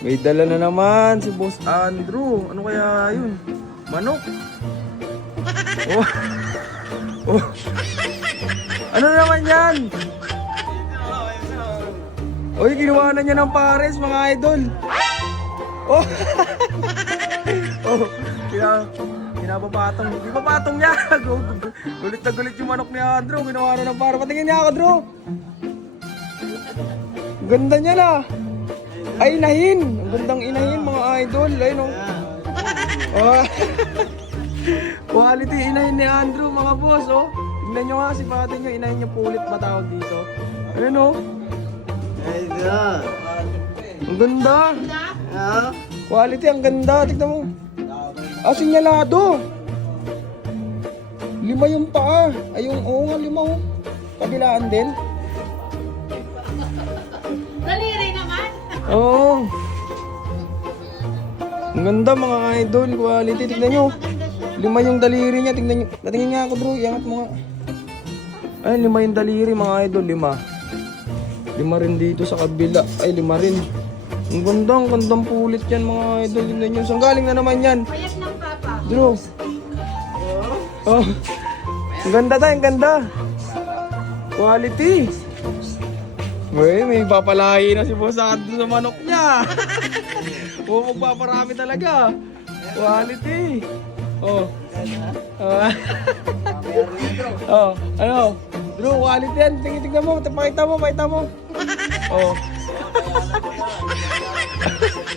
May dala na naman si Boss Andrew. Ano kaya yun? Manok. Oh. Oh. Ano naman yan? Uy, ginawa na niya ng pares, mga idol. Oh. Oh. Pinapapatong. Hindi pa patong niya. Gulit na gulit yung manok ni Andrew. Ginawa na ng pares. Patingin niya ako, Drew. Ganda niya na. Ay, inahin. Ang gandang inahin, mga idol. Ay, no. Oh. Quality inahin ni Andrew, mga boss, oh. Tingnan nyo nga si pati nyo, inahin nyo pulit ba tawag dito? Ayun, oh. Ang ganda. Quality, ang ganda. Tignan mo. Ah, sinyalado. 5 yung paa. Ay, yung, oo nga, 5, oh. Kabilaan din. Daliri naman. Oo. Ang ganda, mga idol. Quality, tignan nyo. 5 yung daliri niya. Tignan nyo. Natingin nga ako, bro. Iangat mo nga. Ay, 5 yung daliri, mga idol. 5 rin dito sa kabila. Ay, 5 rin. Ang gandang pulit yan, mga idol. Tignan nyo. Saan galing na naman yan? Payat ng papa. Drew. Oh. Ang ganda tayo, ang ganda. Quality. Uy, may papalahi na si Boss Andrew sa manok niya. Oo, magpaparami talaga. Quality. Oh. Oh, ano? Drew, quality yan. Tingnan mo, pakita mo. Oh.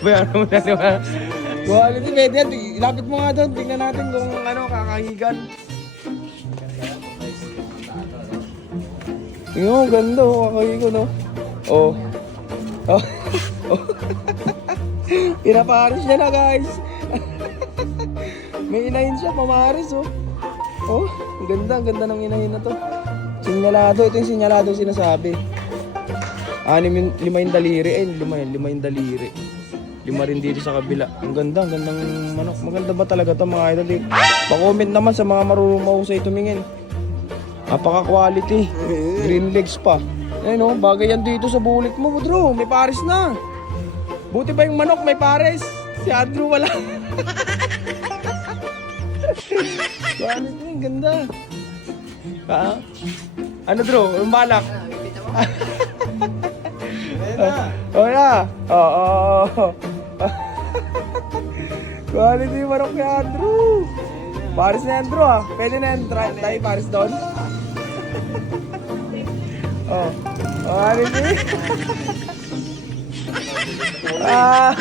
Bayan mo na naman. Quality, pwede yan. Ilapit mo nga doon. Tingnan natin kung ano, kakahigan. Yung ganda, oh, kakahigan, no? Oh. Oh. Oh. Pinaparis niya na, guys. May inahin siya, pamaris, oh. Oh, ang ganda ng inahin na to. Sinyalado, ito yung sinyalado sinasabi. 5 yung daliri, eh, 5 yung daliri. 5 rin dito sa kabila. Ang gandang manok. Maganda ba talaga to, mga idol? Pa-comment naman sa mga marunong mahusay tumingin. Napaka-quality. Green legs pa. Ayun, no? Bagay yan dito sa bulik mo, Drew. May pares na. Buti ba yung manok may pares? Si Andrew wala. Quality, ang ganda. Ha? Ano, Drew? Ang balak? Oh, yeah. Oh. Quality yung manok ni Andrew. Paris na Andrew, ah. Pwede na yan. Try Paris doon. Oh. Quality. Ah.